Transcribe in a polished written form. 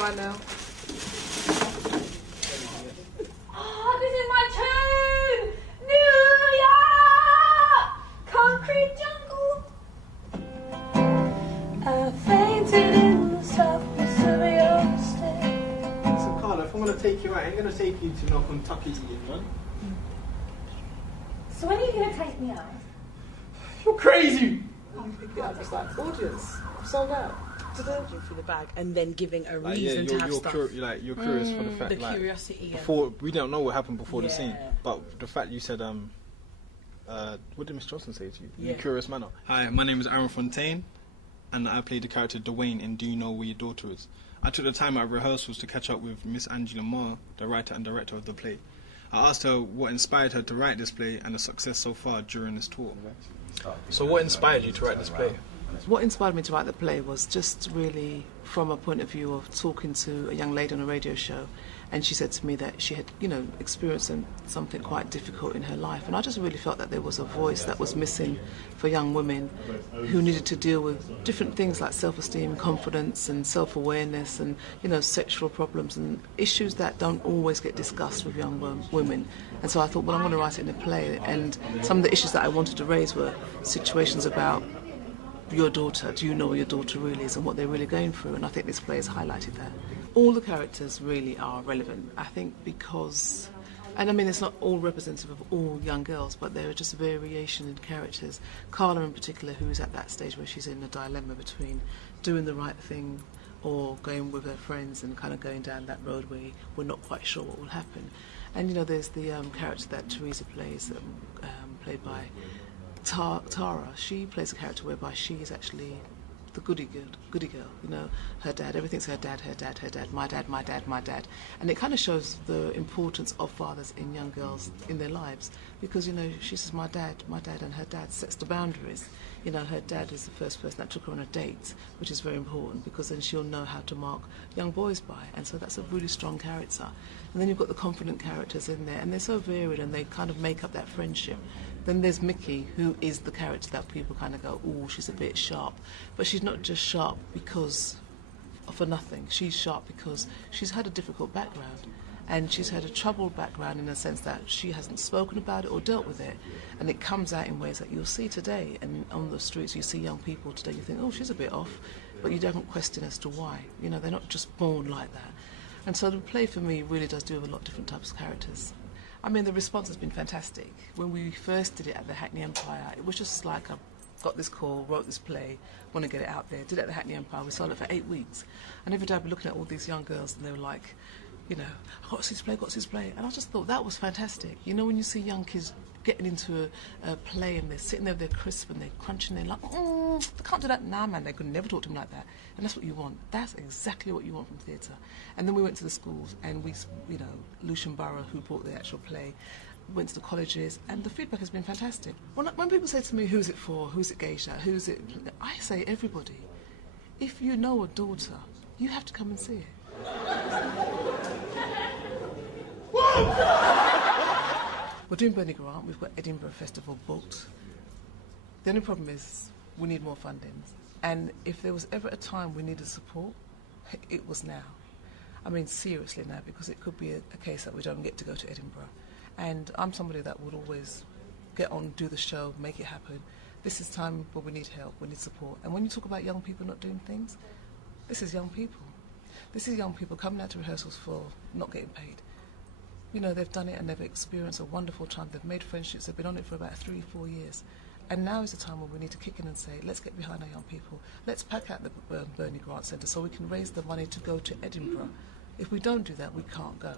try now. Oh, this is my tune! New York! Concrete jungle. I fainted in the softness of your stay. So, Carla, if I'm going to take you out, I ain't going to take you to no Kentucky to get done. So when are you going to take me out? You're crazy! Yeah, just like audience. Sold out. For the bag and then giving a reason to have stuff. You're curious for the fact, the curiosity. Before we don't know what happened before the scene, but the fact you said, what did Miss Johnson say to you? In a curious manner. Hi, my name is Aaron Fontaine, and I played the character Dwayne in Do You Know Where Your Daughter Is? I took the time at rehearsals to catch up with Miss Angela Marr, the writer and director of the play. I asked her what inspired her to write this play and the success so far during this tour. So what inspired you to write this play? What inspired me to write the play was just really from a point of view of talking to a young lady on a radio show, and she said to me that she had, experienced something quite difficult in her life, and I just really felt that there was a voice that was missing for young women who needed to deal with different things like self-esteem, confidence and self-awareness and, sexual problems and issues that don't always get discussed with young women. And so I thought, well, I'm going to write it in a play, and some of the issues that I wanted to raise were situations about your daughter, do you know what your daughter really is and what they're really going through, and I think this play has highlighted that. All the characters really are relevant, I think, because, and I mean it's not all representative of all young girls, but there are just variation in characters. Carla in particular, who is at that stage where she's in a dilemma between doing the right thing or going with her friends and kind of going down that road where we're not quite sure what will happen. And there's the character that Teresa plays, played by Tara. She plays a character whereby she is actually the goody girl, her dad, everything's her dad, my dad. And it kind of shows the importance of fathers in young girls in their lives, because, she says, my dad, and her dad sets the boundaries. Her dad is the first person that took her on a date, which is very important, because then she'll know how to mark young boys by, and so that's a really strong character. And then you've got the confident characters in there, and they're so varied, and they kind of make up that friendship. Then there's Mickey, who is the character that people kind of go, oh, she's a bit sharp. But she's not just sharp because for nothing. She's sharp because she's had a difficult background. And she's had a troubled background in the sense that she hasn't spoken about it or dealt with it. And it comes out in ways that you'll see today. And on the streets, you see young people today, you think, oh, she's a bit off. But you don't question as to why. They're not just born like that. And so the play for me really does do with a lot of different types of characters. I mean, the response has been fantastic. When we first did it at the Hackney Empire, it was just like I got this call, wrote this play, want to get it out there, did it at the Hackney Empire. We sold it for 8 weeks. And every day I'd be looking at all these young girls and they were like, I got to see this play. And I just thought that was fantastic. When you see young kids getting into a play and they're sitting there, they're crisp and they're crunching, they're like, they can't do that. Nah, man, they could never talk to me like that. And that's what you want. That's exactly what you want from theatre. And then we went to the schools and we, Lucian Borough, who brought the actual play, went to the colleges, and the feedback has been fantastic. When people say to me, who's it for, who's it gauged at, who's it, I say everybody. If you know a daughter, you have to come and see it. We're doing Bernie Grant, we've got Edinburgh Festival booked. The only problem is we need more funding. And if there was ever a time we needed support, it was now. I mean, seriously now, because it could be a case that we don't get to go to Edinburgh. And I'm somebody that would always get on, do the show, make it happen. This is time where we need help, we need support. And when you talk about young people not doing things, this is young people. This is young people coming out to rehearsals for not getting paid. They've done it and they've experienced a wonderful time. They've made friendships, they've been on it for about 3-4 years. And now is the time when we need to kick in and say, let's get behind our young people. Let's pack out the Bernie Grant Centre so we can raise the money to go to Edinburgh. If we don't do that, we can't go.